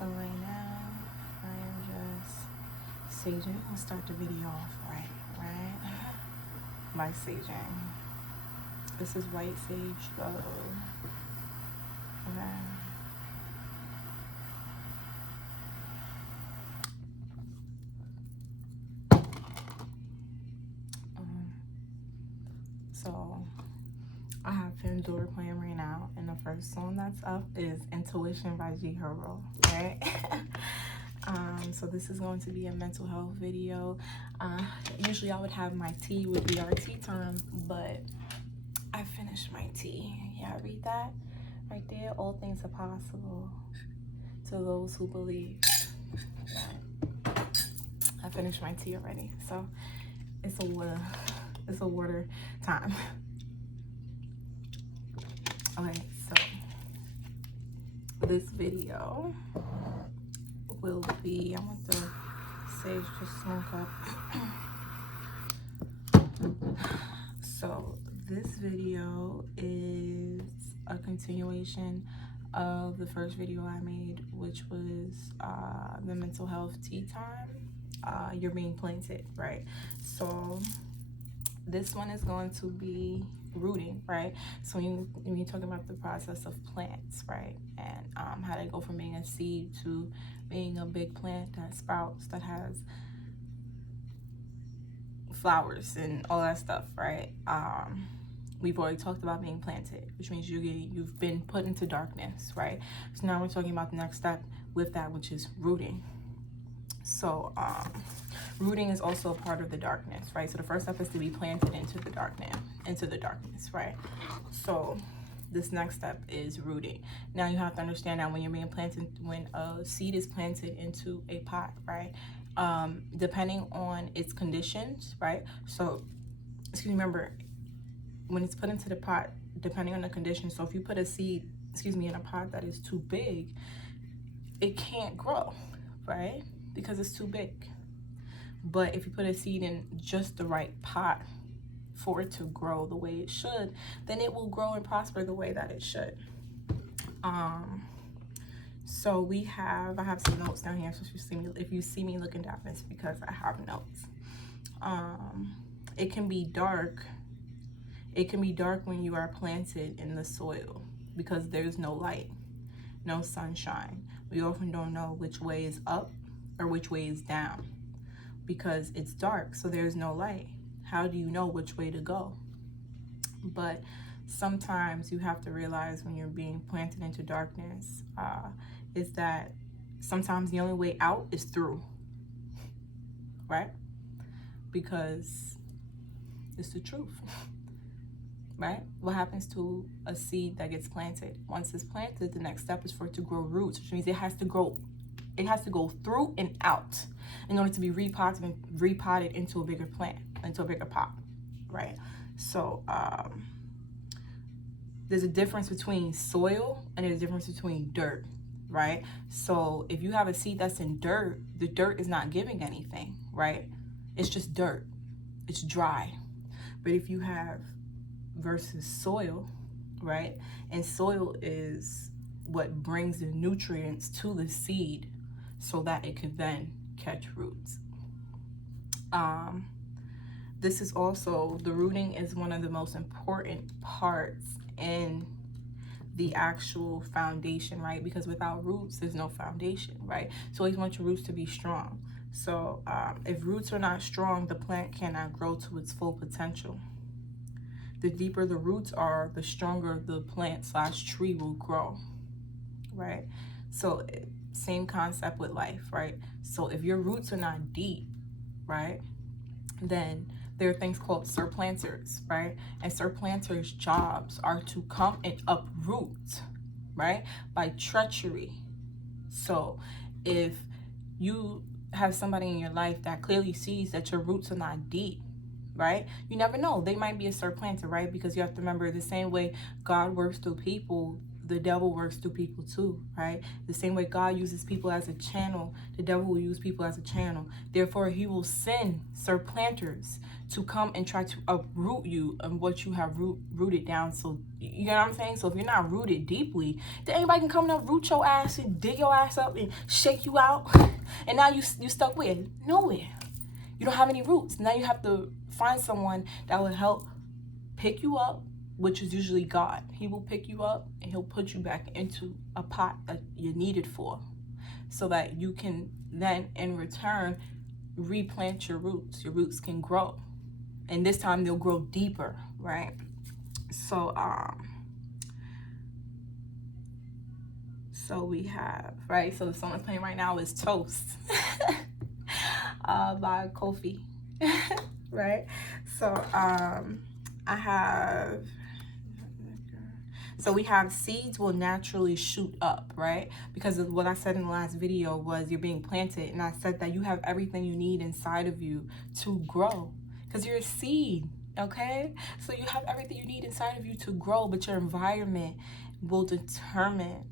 So right now, I am just saging. I'll start the video off right? By saging. This is white sage gold. Okay. So I have Pandora playing right now, and the first song that's up is Intuition by G Herbo, right? So this is going to be a mental health video. Usually I would have my tea with BRT time, but I finished my tea. Yeah, read that right there. All things are possible to those who believe. I finished my tea already, so it's a water time. Okay, so this video will be, I want the sage to smoke up. So this video is a continuation of the first video I made, which was the mental health tea time. You're being planted, right? So this one is going to be rooting, right? So when you're talking about the process of plants, right, and how they go from being a seed to being a big plant that sprouts, that has flowers and all that stuff, right? We've already talked about being planted, which means you've been put into darkness, right? So now we're talking about the next step with that, which is rooting. So rooting is also a part of the darkness, right? So the first step is to be planted into the darkness, right? So this next step is rooting. Now you have to understand that when you're being planted, when a seed is planted into a pot, right? Depending on its conditions, right? So, remember, when it's put into the pot, depending on the conditions, so if you put a seed, in a pot that is too big, it can't grow, right? Because it's too big. But if you put a seed in just the right pot for it to grow the way it should, then it will grow and prosper the way that it should. So I have some notes down here. So if you see me looking down, it's because I have notes. It can be dark. It can be dark when you are planted in the soil because there's no light, no sunshine. We often don't know which way is up or which way is down because it's dark, so there's no light. How do you know which way to go? But sometimes you have to realize when you're being planted into darkness is that sometimes the only way out is through, right? Because it's the truth, right? What happens to a seed that gets planted? Once it's planted, the next step is for it to grow roots, which means it has to go through and out in order to be repotted into a bigger plant, into a bigger pot, right? So there's a difference between soil and there's a difference between dirt, right? So if you have a seed that's in dirt, the dirt is not giving anything, right? It's just dirt. It's dry. But if you have versus soil, right? And soil is what brings the nutrients to the seed so that it could then catch roots. This is also, the rooting is one of the most important parts in the actual foundation, right? Because without roots, there's no foundation, right? So always want your roots to be strong. So if roots are not strong, the plant cannot grow to its full potential. The deeper the roots are, the stronger the plant/tree will grow, right? So same concept with life, right? So if your roots are not deep, right, then there are things called surplanters, right? And surplanters' jobs are to come and uproot, right, by treachery. So if you have somebody in your life that clearly sees that your roots are not deep, right, you never know, they might be a surplanter, right? Because you have to remember, the same way God works through people, the devil works through people too, right? The same way God uses people as a channel, the devil will use people as a channel. Therefore, he will send surplanters to come and try to uproot you and what you have rooted down. So, you know what I'm saying? So if you're not rooted deeply, then anybody can come and root your ass and dig your ass up and shake you out. And now you stuck where? Nowhere. You don't have any roots. Now you have to find someone that will help pick you up, which is usually God. He will pick you up and he'll put you back into a pot that you're needed for, so that you can then in return replant your roots. Your roots can grow, and this time they'll grow deeper, right? So we have, right, so the song I'm playing right now is Toast by Kofi. Right? So we have seeds will naturally shoot up, right? Because of what I said in the last video was you're being planted, and I said that you have everything you need inside of you to grow, because you're a seed, okay? So you have everything you need inside of you to grow, but your environment will determine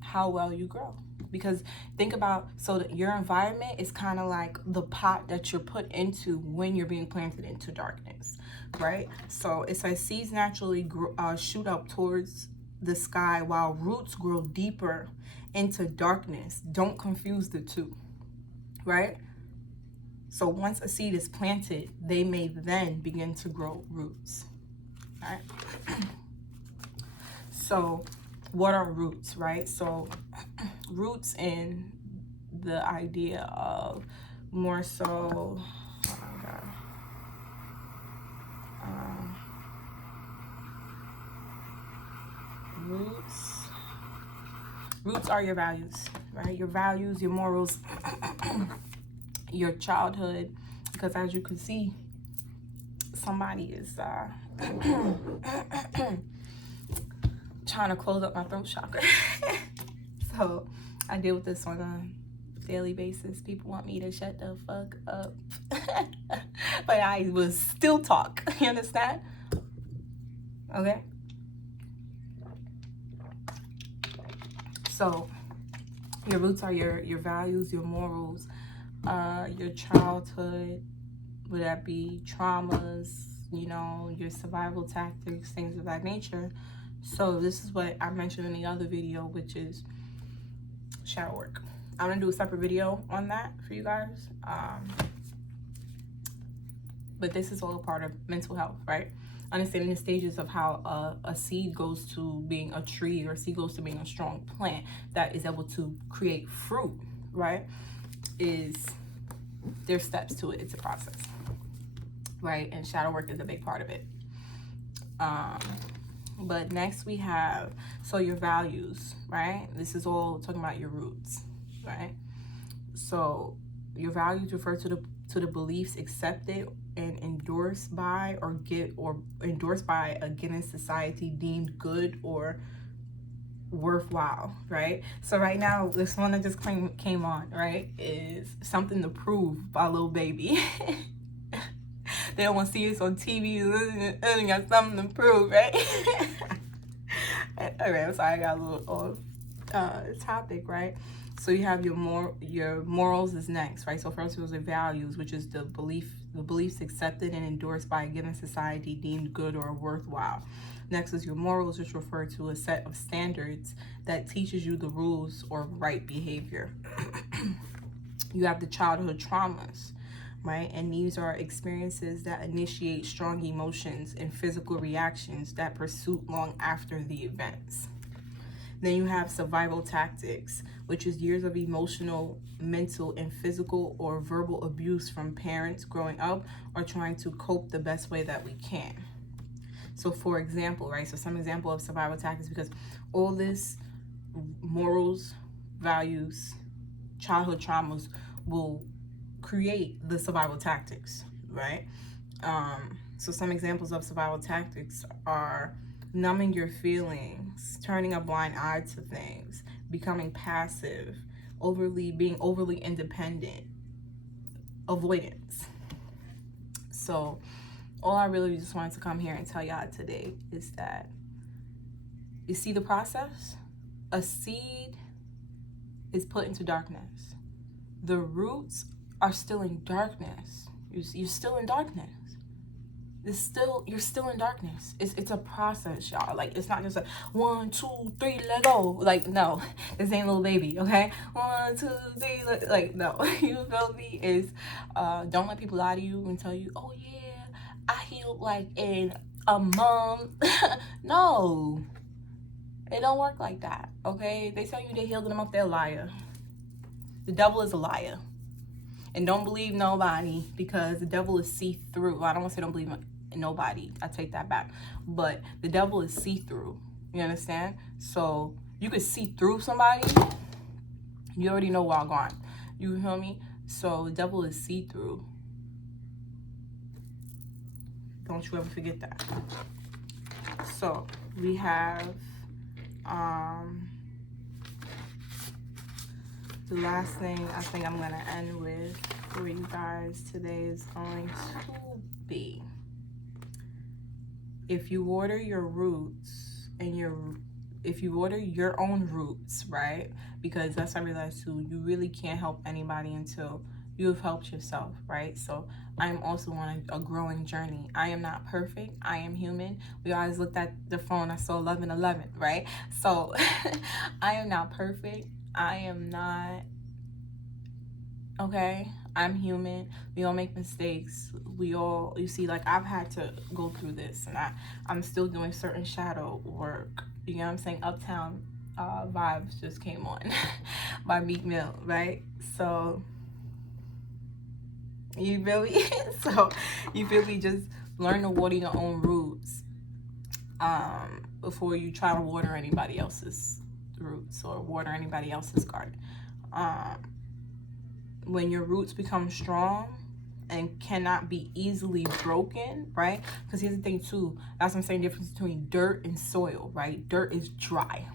how well you grow. Because think about, so that your environment is kind of like the pot that you're put into when you're being planted into darkness, right? So it says seeds naturally shoot up towards the sky while roots grow deeper into darkness. Don't confuse the two, right? So once a seed is planted, they may then begin to grow roots, right? So what are roots, right? So roots in the idea of more so, oh my God, roots are your values, right? Your values, your morals, your childhood, because as you can see, somebody is trying to close up my throat chakra. So I deal with this on a daily basis. People want me to shut the fuck up. But I will still talk. You understand? Okay? So your roots are your values, your morals, your childhood, would that be traumas, you know, your survival tactics, things of that nature. So this is what I mentioned in the other video, which is shadow work. I'm gonna do a separate video on that for you guys. But this is all a part of mental health, right? Understanding the stages of how a seed goes to being a tree, or a seed goes to being a strong plant that is able to create fruit, right? There's steps to it. It's a process, right? And shadow work is a big part of it. But next we have, so your values, right? This is all talking about your roots, right? So your values refer to the beliefs accepted and endorsed by or endorsed by a given society deemed good or worthwhile, right? So right now, this one that just came on, right, is Something to Prove by Lil Baby. They don't want to see us on TV. You got something to prove, right? Okay, I'm sorry, I got a little off topic, right? So you have your morals is next, right? So first it was your values, which is the beliefs accepted and endorsed by a given society deemed good or worthwhile. Next is your morals, which refer to a set of standards that teaches you the rules or right behavior. You have the childhood traumas, right? And these are experiences that initiate strong emotions and physical reactions that pursue long after the events. Then you have survival tactics, which is years of emotional, mental, and physical or verbal abuse from parents growing up or trying to cope the best way that we can. So for example, right, so some example of survival tactics, because all this morals, values, childhood traumas will create the survival tactics, right? So some examples of survival tactics are numbing your feelings, turning a blind eye to things, becoming passive, being overly independent, avoidance. So all I really just wanted to come here and tell y'all today is that You see the process? A seed is put into darkness. The roots are still in darkness. You're still in darkness. You're still in darkness. It's a process, y'all. Like, it's not just a 1, 2, 3, let go. Like, no, this ain't little baby, okay? 1, 2, 3, like, no. You feel me? Is don't let people lie to you and tell you, oh yeah, I healed like in a month. No, it don't work like that, okay? They tell you they healed in a month, they're a liar. The devil is a liar. And don't believe nobody, because the devil is see-through. I don't want to say don't believe nobody. I take that back. But the devil is see-through. You understand? So you could see through somebody. You already know where I'm going. You feel me? So the devil is see-through. Don't you ever forget that. So we have the last thing I think I'm gonna end with for you guys today is going to be, if you water your roots and if you water your own roots, right? Because that's what I realized too, you really can't help anybody until you have helped yourself, right? So I'm also on a growing journey. I am not perfect. I am human. We always looked at the phone. I saw 11:11, right? So I am not perfect. I am not, okay? I'm human. We all make mistakes. We all, you see, like, I've had to go through this, and I'm still doing certain shadow work. You know what I'm saying? Uptown Vibes just came on by Meek Mill, right? So you feel me? So you feel me? Just learn to water your own roots before you try to water anybody else's roots or water anybody else's garden. When your roots become strong and cannot be easily broken, right? Because here's the thing too, that's what I'm saying, difference between dirt and soil, right? Dirt is dry.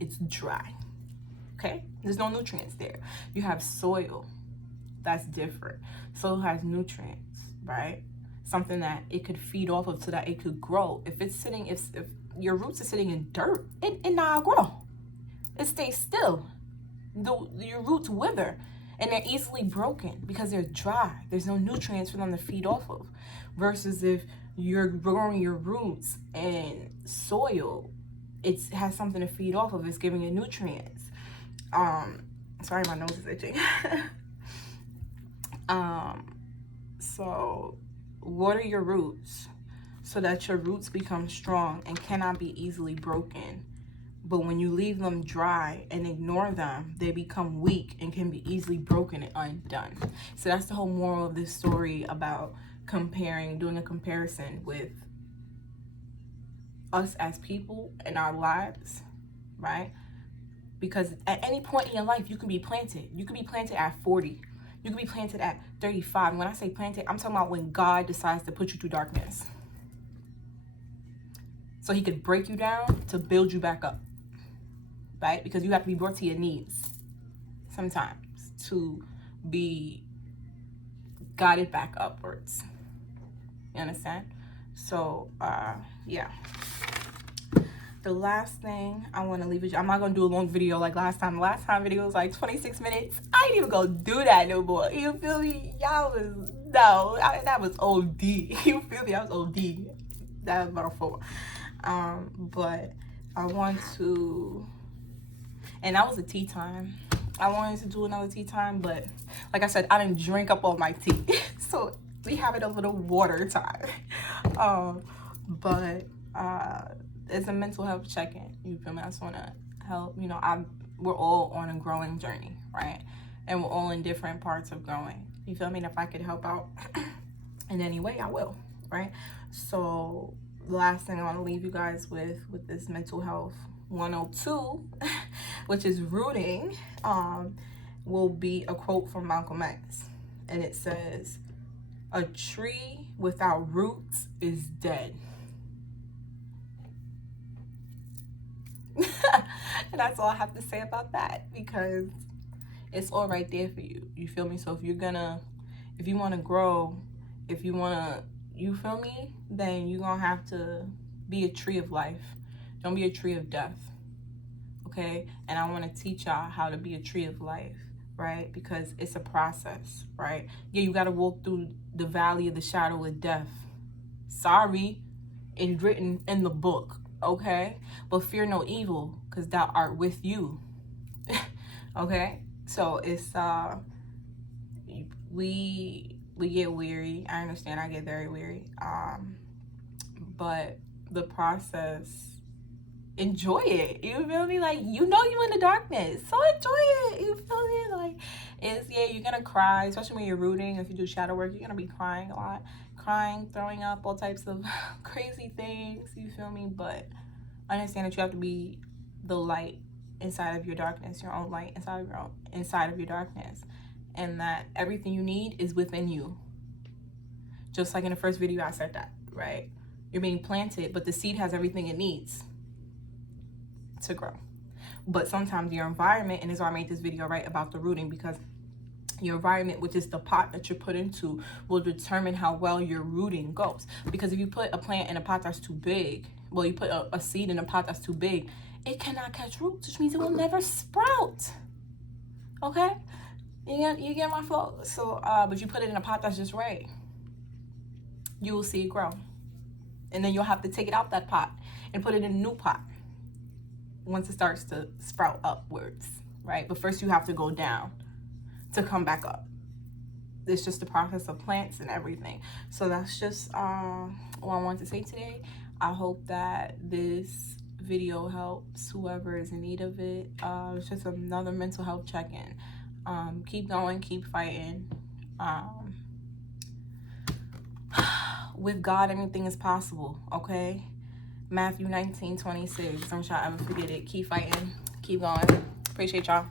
It's dry, okay? There's no nutrients there. You have soil, that's different. Soil has nutrients, right? Something that it could feed off of so that it could grow. If it's sitting, if your roots are sitting in dirt, it not grow. It stays still. Your roots wither. And they're easily broken because they're dry. There's no nutrients for them to feed off of. Versus if you're growing your roots in soil, it has something to feed off of. It's giving it nutrients. Sorry, my nose is itching. So water your roots so that your roots become strong and cannot be easily broken. But when you leave them dry and ignore them, they become weak and can be easily broken and undone. So that's the whole moral of this story about doing a comparison with us as people in our lives, right? Because at any point in your life, you can be planted. You can be planted at 40. You can be planted at 35. When I say planted, I'm talking about when God decides to put you through darkness. So he could break you down to build you back up. Right? Because you have to be brought to your knees sometimes to be guided back upwards. You understand? So, yeah. The last thing I want to leave with you, I'm not going to do a long video like last time. Last time video was like 26 minutes. I ain't even going to do that no more. You feel me? Y'all was, no, that was OD. You feel me? That was OD. That was about 4. But I want to... And that was a tea time. I wanted to do another tea time, but like I said, I didn't drink up all my tea. So we have it a little water time. But it's a mental health check-in. You feel me? I just want to help. You know, we're all on a growing journey, right? And we're all in different parts of growing. You feel me? And if I could help out in any way, I will, right? So the last thing I want to leave you guys with this mental health 102, which is rooting, will be a quote from Malcolm X. And it says, "A tree without roots is dead." And that's all I have to say about that, because it's all right there for you. You feel me? So if you want to grow, you feel me, then you're going to have to be a tree of life. Don't be a tree of death, okay? And I want to teach y'all how to be a tree of life, right? Because it's a process, right? Yeah, you got to walk through the valley of the shadow of death. Sorry, it's written in the book, okay? But fear no evil, because thou art with you. Okay? So it's we get weary. I understand, I get very weary. But the process, enjoy it. You feel me? Like, you know you in the darkness, so enjoy it. You feel me? Like, it's, yeah, you're gonna cry, especially when you're rooting. If you do shadow work, you're gonna be crying a lot, crying, throwing up, all types of crazy things. You feel me? But understand that you have to be the light inside of your darkness, your own light inside of your darkness, and that everything you need is within you. Just like in the first video, I said that, right? You're being planted, but the seed has everything it needs to grow. But sometimes your environment, and this is why I made this video, right, about the rooting, because your environment, which is the pot that you're put into, will determine how well your rooting goes. Because if you put a plant in a pot that's too big, well, you put a seed in a pot that's too big, it cannot catch roots, which means it will never sprout. Okay? You get my flow? So, but you put it in a pot that's just right, you will see it grow. And then you'll have to take it out that pot and put it in a new pot once it starts to sprout upwards, right? But first you have to go down to come back up. It's just the process of plants and everything. So that's just what I wanted to say today. I hope that this video helps whoever is in need of it. It's just another mental health check-in. Keep going, keep fighting. With God, anything is possible, okay? Matthew 19:26. Don't y'all ever forget it. Keep fighting. Keep going. Appreciate y'all.